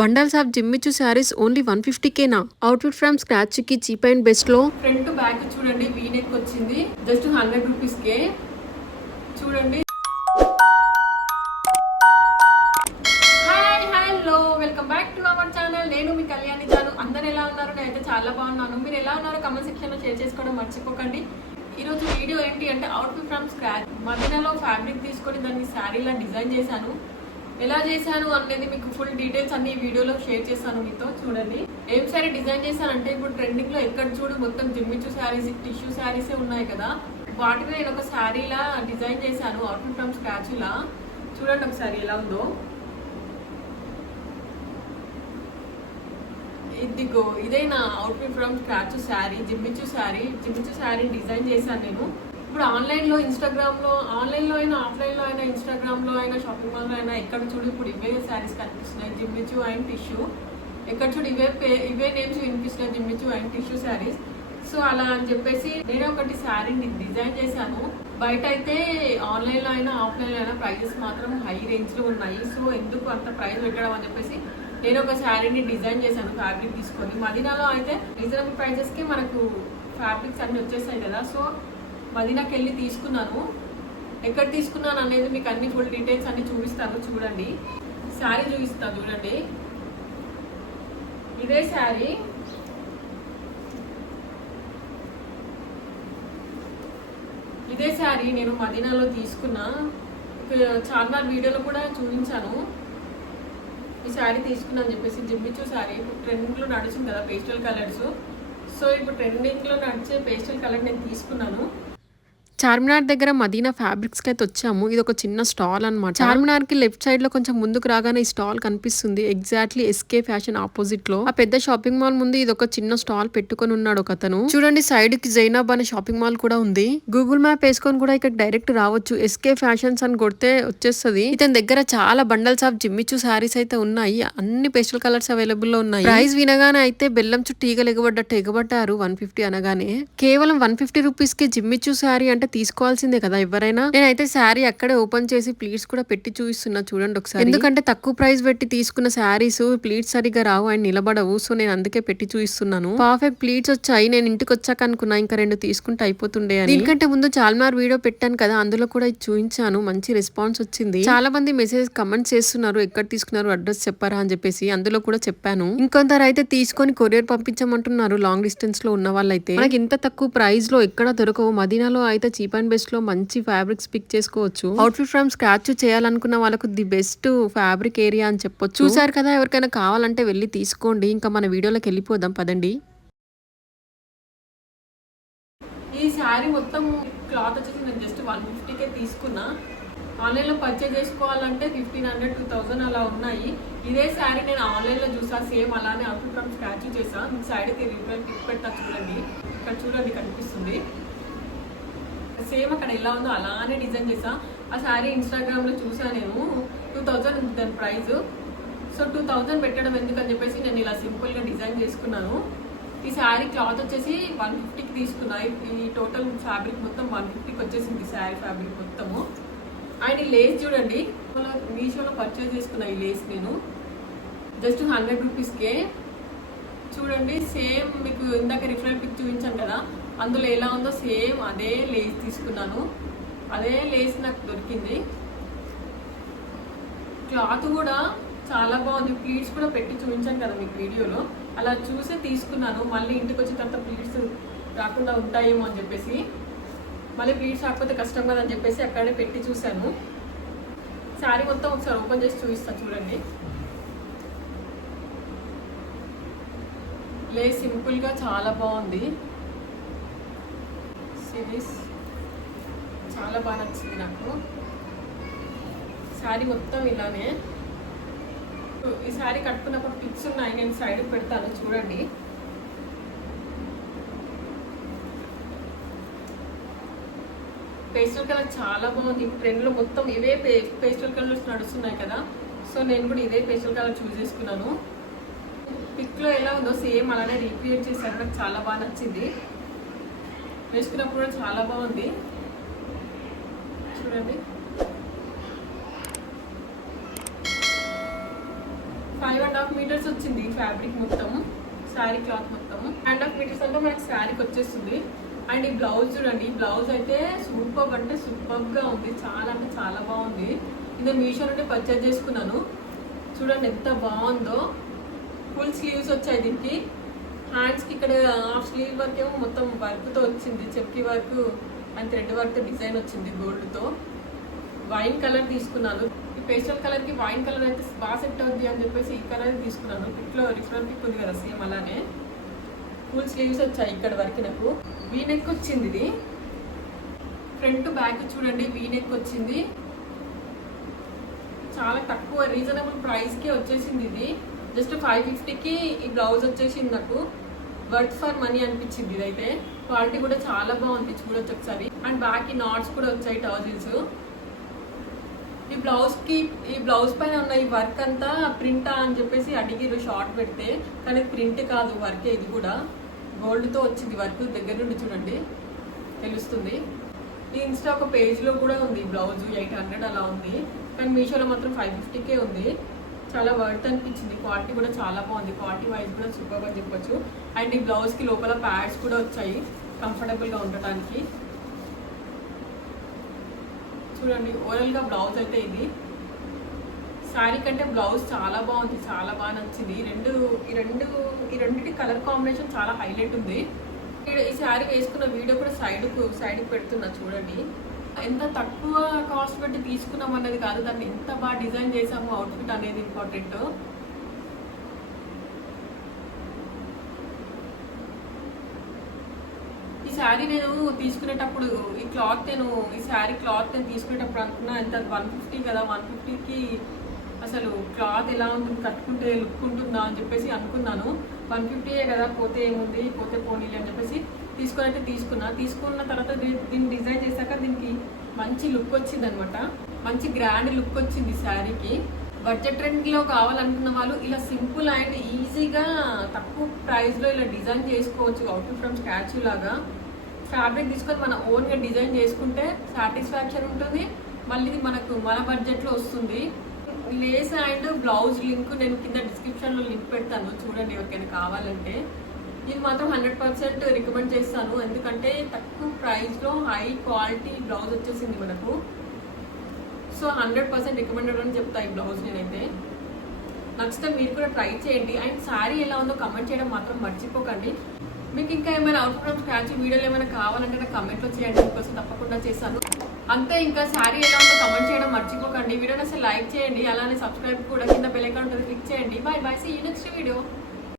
Bundles of Jimmy Choo saris only 150Kనా? Outfit from scratch కి cheap and best లో front back చూడండి, వీనెక్ వచ్చింది జస్ట్ 100 రూపీస్ కే. చూడండి. Hi hello, welcome back to our channel. నేను మీ కళ్యాణి జాను. అందరు ఎలా ఉన్నారు? నేనైతే చాలా బాగున్నాను. మీరు ఎలా ఉన్నారో కమెంట్ సెక్షన్ లో షేర్ చేసుకోవడం మర్చిపోకండి. ఈరోజు వీడియో ఏంటి అంటే అవుట్ఫిట్ ఫ్రమ్ స్క్రాచ్. మదీనాలో ఫ్యాబ్రిక్ తీసుకొని దాన్ని శారీలా డిజైన్ చేశాను. ఎలా చేశాను అనేది మీకు ఫుల్ డీటెయిల్స్ అన్ని వీడియోలో షేర్ చేస్తాను మీతో. చూడండి ఏం శారీ డిజైన్ చేశానంటే, ఇప్పుడు ట్రెండింగ్ లో ఎక్కడ చూడు మొత్తం జిమ్మిచు శారీస్, టిష్యూ శారీసే ఉన్నాయి కదా. వాటిని నేను ఒక శారీలా డిజైన్ చేశాను అవుట్ఫిట్ ఫ్రమ్ స్క్రాచ్ లా. చూడండి ఒకసారి ఎలా ఉందో. ఇదిగో ఇదే నా outfit from scratch sari, జిమ్మిచు sari design చేశాను నేను. ఇప్పుడు ఆన్లైన్లో ఆన్లైన్లో అయినా ఆఫ్లైన్లో అయినా ఇన్స్టాగ్రామ్లో అయినా షాపింగ్ మాల్లో అయినా ఎక్కడ చూడు ఇప్పుడు ఇవే శారీస్ కనిపిస్తున్నాయి, జిమ్మిచు అండ్ టిష్యూ. ఎక్కడ చూడు ఇవే నేమ్స్ వినిపిస్తున్నాయి, జిమ్మిచు అండ్ టిష్యూ శారీస్. సో అలా అని చెప్పేసి నేను ఒకటి శారీని డిజైన్ చేశాను. బయట అయితే ఆన్లైన్లో అయినా ఆఫ్లైన్లో అయినా ప్రైజెస్ మాత్రం హై రేంజ్లో ఉన్నాయి. సో ఎందుకు అంత ప్రైస్ పెట్టడం అని చెప్పేసి నేను ఒక శారీని డిజైన్ చేశాను ఫ్యాబ్రిక్ తీసుకొని. మదీనాలో అయితే రీజనబుల్ ప్రైజెస్కి మనకు ఫ్యాబ్రిక్స్ అన్నీ వచ్చేస్తాయి కదా. సో మదీనాకి వెళ్ళి తీసుకున్నాను. ఎక్కడ తీసుకున్నాను అనేది మీకు అన్ని ఫుల్ డీటెయిల్స్ అన్ని చూపిస్తాను. చూడండి, శారీ చూపిస్తాను చూడండి. ఇదే శారీ. నేను మదీనాలో తీసుకున్నా. చార్మినార్ వీడియోలో కూడా చూపించాను. ఈ శారీ తీసుకున్నా అని చెప్పేసి, జిమ్మిచు శారీ. ఇప్పుడు ట్రెండింగ్లో నడుస్తుంది కదా పేస్టల్ కలర్స్. సో ఇప్పుడు ట్రెండింగ్లో నడిచే పేస్టల్ కలర్ నేను తీసుకున్నాను. చార్మినార్ దగ్గర మదీనా ఫ్యాబ్రిక్స్ కి అయితే వచ్చాము. ఇది ఒక చిన్న స్టాల్ అనమాట. చార్మినార్ కి లెఫ్ట్ సైడ్ లో కొంచెం ముందుకు రాగానే ఈ స్టాల్ కనిపిస్తుంది. ఎగ్జాక్ట్లీ ఎస్కే ఫ్యాషన్ ఆపోజిట్ లో ఆ పెద్ద షాపింగ్ మాల్ ముందు ఇది ఒక చిన్న స్టాల్ పెట్టుకొని ఉన్నాడు ఒక అతను. చూడండి, సైడ్ కి జైనాబ్ అనే షాపింగ్ మాల్ కూడా ఉంది. గూగుల్ మ్యాప్ వేసుకొని కూడా ఇక్కడ డైరెక్ట్ రావచ్చు. ఎస్కే ఫ్యాషన్స్ అని కొడితే వచ్చేస్తుంది. ఇతని దగ్గర చాలా బండల్స్ ఆఫ్ జిమ్మిచు శారీస్ అయితే ఉన్నాయి. అన్ని పేస్టల్ కలర్స్ అవైలబుల్ లో ఉన్నాయి. ప్రైస్ వినగానే అయితే బెల్లం చుట్టూ ఈగలు ఎగబడ్డారు 150 అనగానే. కేవలం 150 రూపీస్ కి జిమ్మిచు శారీ అంటే తీసుకోవాల్సిందే కదా ఎవరైనా. నేనైతే శారీ అక్కడే ఓపెన్ చేసి ప్లీట్స్ కూడా పెట్టి చూపిస్తున్నా చూడండి ఒకసారి. ఎందుకంటే తక్కువ ప్రైస్ పెట్టి తీసుకున్న శారీస్ ప్లీట్స్ సరిగా రావు అండ్ నిలబడవు. సో నేను అందుకే పెట్టి చూపిస్తున్నాను. పర్ఫెక్ట్ ప్లీట్స్ వచ్చాయి. నేను ఇంటికి వచ్చాక అనుకున్నా ఇంకా 2 తీసుకుంటే అయిపోతుండే అని. దీనికంటే ముందు చార్మినార్ వీడియో పెట్టాను కదా, అందులో కూడా చూపించాను. మంచి రెస్పాన్స్ వచ్చింది. చాలా మంది మెసేజ్ కమెంట్స్ చేస్తున్నారు, ఎక్కడ తీసుకున్నారు, అడ్రస్ చెప్పారా అని చెప్పేసి. అందులో కూడా చెప్పాను. ఇంకొందరు అయితే తీసుకొని కొరియర్ పంపించమంటున్నారు లాంగ్ డిస్టెన్స్ లో ఉన్న వాళ్ళైతే. మనకి ఇంత తక్కువ ప్రైస్ లో ఎక్కడ దొరకవు. మదీనాలో అయితే చీప్ అండ్ బెస్ట్ లో మంచి ఫ్యాబ్రిక్స్ పిక్ చేసుకోవచ్చు. అవుట్ఫిట్ ఫ్రమ్ స్క్రాచ్ చేయాలనుకున్న వాళ్ళకు ది బెస్ట్ ఫ్యాబ్రిక్ ఏరియా అని చెప్పొచ్చు. చూసారు కదా, ఎవరికైనా కావాలంటే వెళ్ళి తీసుకోండి. ఇంకా మన వీడియోలోకి వెళ్ళిపోదాం పదండి. ఈ శారీ మొత్తం క్లాత్ వచ్చేసి నేను జస్ట్ 150కే తీసుకున్నా. ఆన్లైన్లో పర్చేజ్ చేసుకోవాలంటే 1500, 2000 అలా ఉన్నాయి. ఇదే శారీ నేను ఆన్లైన్లో చూసా, సేమ్ అలానే అవుట్ఫిట్ ఫ్రమ్ స్క్రాచ్ చేసా. మీకు సైడ్కి రిఫరెన్స్ పిక్ పెట్టా చూడండి. ఇక్కడ చూడండి కనిపిస్తుంది. సేమ్ అక్కడ ఎలా ఉందో అలానే డిజైన్ చేసా. ఆ శారీ ఇన్స్టాగ్రామ్లో చూసా నేను. 2000 ఉంది దాని ప్రైస్. సో 2000 పెట్టడం ఎందుకని చెప్పేసి నేను ఇలా సింపుల్గా డిజైన్ చేసుకున్నాను. ఈ శారీ క్లాత్ వచ్చేసి 150కి తీసుకున్నా. ఈ టోటల్ ఫ్యాబ్రిక్ మొత్తం 150కి వచ్చేసింది శారీ ఫ్యాబ్రిక్ మొత్తము. అండ్ ఈ లేస్ చూడండి, మీషోలో పర్చేజ్ చేసుకున్నా. ఈ లేస్ నేను జస్ట్ 100 రూపీస్కే. చూడండి, సేమ్ మీకు ఇందాక రిఫరెన్స్ పిక్ చూపించాను కదా, అందులో ఎలా ఉందో సేమ్ అదే లేస్ తీసుకున్నాను. అదే లేస్ నాకు దొరికింది. క్లాత్ కూడా చాలా బాగుంది. ప్లీట్స్ కూడా పెట్టి చూపించాను కదా మీకు వీడియోలో, అలా చూసి తీసుకున్నాను. మళ్ళీ ఇంటికి వచ్చిన తర్వాత ప్లీట్స్ రాకుండా ఉంటాయేమో అని చెప్పేసి, మళ్ళీ ప్లీట్స్ రాకపోతే కష్టం కదా అని చెప్పేసి అక్కడే పెట్టి చూశాను. శారీ మొత్తం ఒకసారి ఓపెన్ చేసి చూపిస్తాను చూడండి. లేస్ సింపుల్గా చాలా బాగుంది. సిరీస్ చాలా బాగా నచ్చింది నాకు. శారీ మొత్తం ఇలానే. ఈ శారీ కట్టుకున్నప్పుడు పిక్స్ ఉన్నాయి, నేను సైడ్కి పెడతాను చూడండి. పేస్టల్ కలర్ చాలా బాగుంది. ట్రెండ్లో మొత్తం ఇవే పేస్టల్ కలర్స్ నడుస్తున్నాయి కదా. సో నేను కూడా ఇదే పేస్టల్ కలర్ చూస్ చేసుకున్నాను. పిక్లో ఎలా ఉందో సేమ్ అలానే రీక్రియేట్ చేశారు. నాకు చాలా బాగా నచ్చింది. వేసుకున్నప్పుడు కూడా చాలా బాగుంది చూడండి. 5.5 మీటర్స్ వచ్చింది ఫ్యాబ్రిక్ మొత్తం, శారీ క్లాత్ మొత్తం 1.5 మీటర్స్ అంటే మనకి శారీకి వచ్చేస్తుంది. అండ్ ఈ బ్లౌజ్ చూడండి, ఈ బ్లౌజ్ అయితే సూపర్ అంటే సూపర్గా ఉంది, చాలా అంటే చాలా బాగుంది. ఇది మీషో నుండి పర్చేజ్ చేసుకున్నాను. చూడండి ఎంత బాగుందో. ఫుల్ స్లీవ్స్ వచ్చాయి దీనికి. హ్యాండ్స్కి ఇక్కడ హాఫ్ స్లీవ్ వర్క్ ఏమో మొత్తం వర్క్తో వచ్చింది, చెక్కి work and thread work design వచ్చింది గోల్డ్తో. వైన్ కలర్ తీసుకున్నాను. ఈ పేస్టల్ కలర్కి వైన్ కలర్ అయితే బాగా సెట్ అవుద్ది అని చెప్పేసి ఈ కలర్ తీసుకున్నాను. పిక్లో రిఫరెన్స్ పిక్ ఉంది కదా సేమ్ అలానే. ఫుల్ స్లీవ్స్ వచ్చాయి ఇక్కడ వరకు. నాకు వీ నెక్ వచ్చింది. ఇది ఫ్రంట్ బ్యాక్ చూడండి వీ నెక్ వచ్చింది. చాలా తక్కువ రీజనబుల్ ప్రైస్కి వచ్చేసింది. ఇది జస్ట్ 550కి ఈ బ్లౌజ్ వచ్చేసింది. నాకు వర్త్ ఫర్ మనీ అనిపించింది. ఇదైతే క్వాలిటీ కూడా చాలా బాగుంది, చూడొచ్చు ఒకసారి. అండ్ బ్యాక్ ఈ నాట్స్ కూడా వచ్చాయి, టర్జిల్స్. ఈ బ్లౌజ్ పైన ఉన్న ఈ వర్క్ అంతా ప్రింటా అని చెప్పేసి అడిగిరు షార్ట్ పెడితే, కానీ ప్రింట్ కాదు వర్కే. ఇది కూడా గోల్డ్తో వచ్చింది వర్క్. దగ్గర నుండి చూడండి తెలుస్తుంది. ఈ ఇన్స్టా ఒక పేజ్లో కూడా ఉంది బ్లౌజ్ 800 అలా ఉంది, కానీ మీషోలో మాత్రం 550కే ఉంది. చాలా వర్త్ అనిపించింది. క్వాలిటీ కూడా చాలా బాగుంది, క్వాలిటీ వైజ్ కూడా సూపర్గా చెప్పొచ్చు. అండ్ ఈ బ్లౌజ్కి లోపల ప్యాడ్స్ కూడా వచ్చాయి కంఫర్టబుల్గా ఉండటానికి. చూడండి ఓవరాల్గా బ్లౌజ్ అయితే ఇది. శారీ కంటే బ్లౌజ్ చాలా బాగుంది, చాలా బాగా నచ్చింది. ఈ రెండింటి కలర్ కాంబినేషన్ చాలా హైలైట్ ఉంది. ఈ శారీ వేసుకున్న వీడియో కూడా సైడ్కి పెడుతున్నా చూడండి. ఎంత తక్కువ కాస్ట్ పెట్టి తీసుకున్నాం అన్నది కాదు, దాన్ని ఎంత బాగా డిజైన్ చేసాము అవుట్ఫిట్ అనేది ఇంపార్టెంట్. ఈ శారీ నేను తీసుకునేటప్పుడు ఈ శారీ క్లాత్ నేను తీసుకునేటప్పుడు అనుకున్నా ఎంత 150 కదా, 150కి అసలు క్లాత్ ఎలా ఉంటుంది, కట్టుకుంటే లుక్ ఉంటుందా అని చెప్పేసి అనుకున్నాను. 150యే కదా, పోతే ఏముంది, పోతే పోనీలే అని చెప్పేసి తీసుకున్న తర్వాత దీన్ని డిజైన్ చేశాక దీనికి మంచి లుక్ వచ్చింది అనమాట. మంచి గ్రాండ్ లుక్ వచ్చింది శారీకి. బడ్జెట్ ట్రెండ్లో కావాలనుకున్న వాళ్ళు ఇలా సింపుల్ అండ్ ఈజీగా తక్కువ ప్రైస్లో ఇలా డిజైన్ చేసుకోవచ్చు. అవుట్ఫిట్ ఫ్రమ్ స్టాచ్యూ లాగా ఫ్యాబ్రిక్ తీసుకొని మన ఓన్గా డిజైన్ చేసుకుంటే సాటిస్ఫాక్షన్ ఉంటుంది. మళ్ళీ ఇది మన బడ్జెట్లో వస్తుంది. లేస్ అండ్ బ్లౌజ్ లింక్ నేను కింద డిస్క్రిప్షన్లో లింక్ పెడతాను, చూడండి ఎవరికైనా కావాలంటే. ఇది మాత్రం 100% రికమెండ్ చేస్తాను, ఎందుకంటే తక్కువ ప్రైస్లో హై క్వాలిటీ బ్లౌజ్ వచ్చేసింది మనకు. సో 100% రికమెండెడ్ అని చెప్తా ఈ బ్లౌజ్ నేనైతే. నచ్చితే మీరు కూడా ట్రై చేయండి. అండ్ శారీ ఎలా ఉందో కమెంట్ చేయడం మాత్రం మర్చిపోకండి. మీకు ఇంకా ఏమైనా అవుట్ఫిట్ ఫ్రమ్ స్టాచ్యూ వీడియోలు ఏమైనా కావాలంటే నాకు కమెంట్లో చేయండి, మీకోసం తప్పకుండా చేశాను. అంతే, ఇంకా శారీ ఎలా ఉందో కమెంట్ చేయడం మర్చిపోకండి. వీడియోని అసలు లైక్ చేయండి, అలానే సబ్స్క్రైబ్ కూడా కింద బెల్ ఐకాన్ ఉంటుంది, క్లిక్ చేయండి. Bye bye, see you next video.